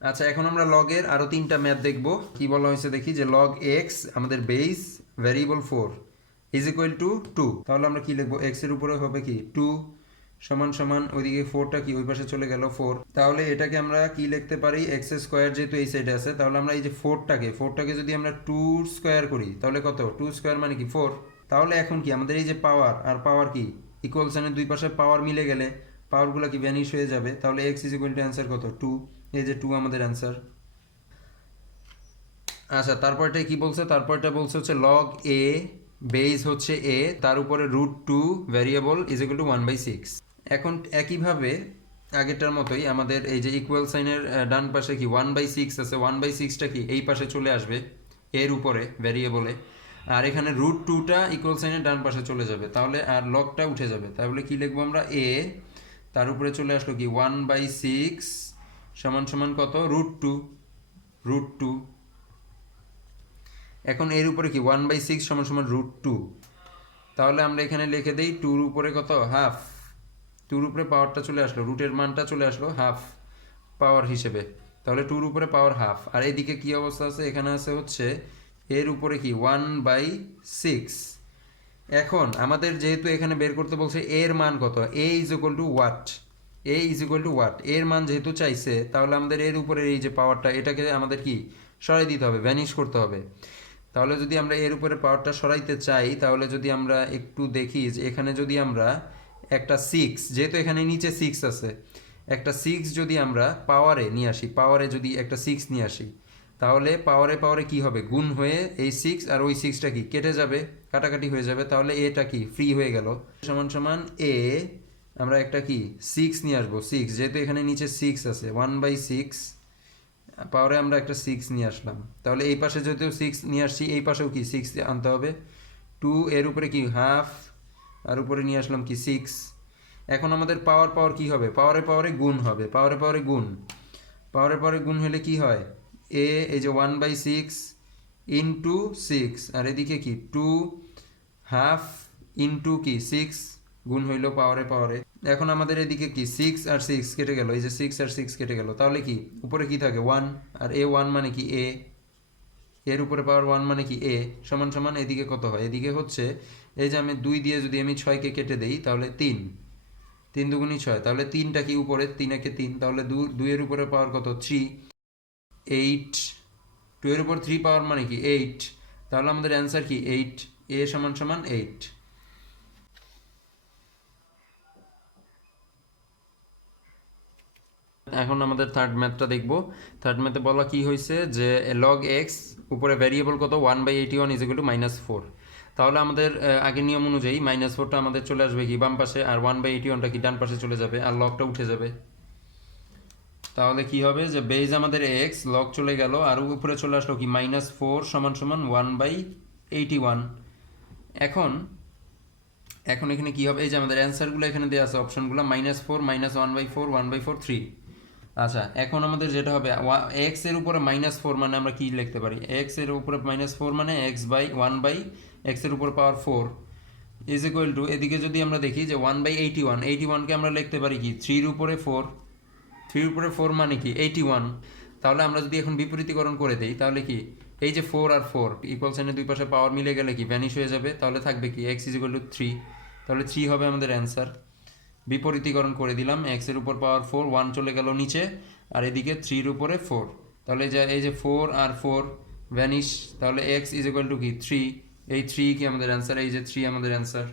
আচ্ছা, এখন আমরা লগের আরও 3টা ম্যাথ দেখব। কি বলা হয়েছে দেখি, যে লগ এক্স আমাদের base variable 4 is equal two 2। তাহলে আমরা কি লিখবো, এক্স এর উপরে হবে কি 2 সমান সমান ওইদিকে 4টা কি ওই পাশে চলে গেল 4। তাহলে এটাকে আমরা কি লিখতে পারি, এক্স স্কোয়ার যেহেতু এই সাইডে আছে, তাহলে আমরা এই যে 4টাকে যদি আমরা 2 স্কোয়ার করি তাহলে কত, 2 স্কোয়ার মানে কি 4। তাহলে এখন কি আমাদের এই যে পাওয়ার আর পাওয়ার কি ইকুয়াল সাইনের দুই পাশে পাওয়ার মিলে গেলে পাওয়ারগুলো কি ভ্যানিশ হয়ে যাবে। তাহলে x is equal two answer কত, 2। এই যে 2 আমাদের অ্যান্সার। আচ্ছা, তারপরটা কি বলছে, তারপরটা বলছে হচ্ছে লগ এ বেস হচ্ছে এ, তার উপরে √2 ভ্যারিয়েবল ইজ ইকুয়াল টু 1/6। এখন একইভাবে আগেরটার মতোই আমাদের এই যে ইকুয়াল সাইনের ডান পাশে কি 1/6 আছে, 1/6টা কি এই পাশে চলে আসবে এর উপরে ভ্যারিয়েবলে, আর এখানে √2টা ইকুয়াল সাইনের ডান পাশে চলে যাবে, তাহলে আর লগটা উঠে যাবে। তাহলে কি লিখবো আমরা, এ তার উপরে চলে আসলো কি 1/6 সমান সমান কত, √2। এখন এর উপরে কি 1/6 সমান সমান √2। তাহলে আমরা এখানে লিখে দিই 2-র উপরে কত, হাফ। 2-র উপরে পাওয়ারটা চলে আসলো, রুটের মানটা চলে আসলো হাফ পাওয়ার হিসেবে। তাহলে 2-র উপরে পাওয়ার হাফ, আর এইদিকে কি অবস্থা আছে, এখানে আছে হচ্ছে এর উপরে কি 1/6। এখন আমাদের যেহেতু এখানে বের করতে বলছে এর মান কত, A is equal to what, A is equal to what, এর মান যেহেতু চাইছে, তাহলে আমাদের এর উপরে এই যে পাওয়ারটা এটাকে আমাদের কি সরাই দিতে হবে, ভ্যানিশ করতে হবে। তাহলে যদি আমরা এর উপরে পাওয়ারটা সরাইতে চাই, তাহলে যদি আমরা একটু দেখি যে এখানে যদি আমরা একটা 6, যেহেতু এখানে নিচে 6 আছে, একটা 6 যদি আমরা পাওয়ারে নিয়ে আসি, পাওয়ারে যদি একটা 6 নিয়ে আসি, তাহলে পাওয়ারে পাওয়ারে কি হবে, গুণ হয়ে এই 6 আর ওই 6টা কি কেটে যাবে, কাটাকাটি হয়ে যাবে। তাহলে এটা কি ফ্রি হয়ে গেল, সমান সমান এ আমরা একটা কি 6 নিয়ে আসবো, 6 যেহেতু এখানে নিচে 6 আছে, 1/6 পাওয়ারে আমরা একটা 6 নিয়ে আসলাম। তাহলে এই পাশে যেহেতু 6 নিয়ে আসছি, এই পাশেও কি 6 আনতে হবে, 2 এর উপরে কি হাফ, আর উপরে নিয়ে আসলাম কি 6। এখন আমাদের পাওয়ার পাওয়ার কি হবে, পাওয়ারে পাওয়ারে গুণ হবে, পাওয়ারে পাওয়ারে গুণ, পাওয়ারে পাওয়ারে গুণ হলে কি হয়, এ এই যে 1/6 ইন্টু 6, আর এদিকে কি 2 হাফ ইন্টু কি 6 গুণ হইল পাওয়ারে পাওয়ারে। এখন আমাদের এদিকে কি 6 আর 6 কেটে গেল, এই যে 6 আর 6 কেটে গেল, তাহলে কি উপরে কি থাকে 1, আর এ 1 মানে কি এ, এর উপরে পাওয়ার 1 মানে কি এ, সমান সমান এদিকে কত হয়, এদিকে হচ্ছে এই যে আমি 2 দিয়ে যদি আমি 6কে কেটে দেই তাহলে 3, 3 দুগুণী 6, তাহলে 3টা কি উপরে, 3 একে 3, তাহলে 2 এর উপরে পাওয়ার কত 3, 8, 2 এর উপর 3 পাওয়ার মানে কি 8। তাহলে আমাদের অ্যান্সার কি 8, এ সমান সমান 8। এখন আমাদের থার্ড ম্যাথটা দেখব। থার্ড ম্যাথে বলা কি হয়েছে, যে লগ এক্স উপরে ভ্যারিয়েবল কত 1/81 ইজ ইকুয়াল টু -4। তাহলে আমাদের আগের নিয়ম অনুযায়ী -4টা আমাদের চলে আসবে কি বাম পাশে, আর 1/81টা কি ডান পাশে চলে যাবে, আর লগটা উঠে যাবে। তাহলে কি হবে, যে বেজ আমাদের এক্স, লগ চলে গেল, আর উপরে চলে আসলো কি -4 সমান সমান 1/81। এখন এখন এখানে কি হবে, এই যে আমাদের অ্যান্সারগুলো এখানে দেওয়া আছে অপশনগুলো, -4 -1/4 1/4 3। আচ্ছা, এখন আমাদের যেটা হবে, এক্স এর উপরে -4 মানে আমরা কি লিখতে পারি, এক্স এর উপরে -4 মানে x/1/x এর উপর পাওয়ার 4 ইজ ইকুয়াল টু, এদিকে যদি আমরা দেখি যে 1/81, 81কে আমরা লিখতে পারি কি 3 এর উপরে 4, 3 এর উপরে 4 মানে কি 81। তাহলে আমরা যদি এখন বিপরীতকরণ করে দেই, তাহলে কি এই যে 4 আর 4 ইকুয়াল সাইনের দুই পাশে পাওয়ার মিলে গেলে কি ভ্যানিশ হয়ে যাবে, তাহলে থাকবে কি x ইজ ইকুয়াল টু 3। তাহলে 3 হবে আমাদের অ্যান্সার। বিপরীতীকরণ করে দিলাম, এক্স এর উপর পাওয়ার 4, 1 চলে গেল নিচে, আর এদিকে 3 এর উপরে 4, তাহলে এই যে 4 আর 4 ভ্যানিশ, তাহলে এক্স ইজ ইকুয়াল টু কি 3, এই 3 কি আমাদের অ্যান্সার, এই যে 3 আমাদের অ্যান্সার।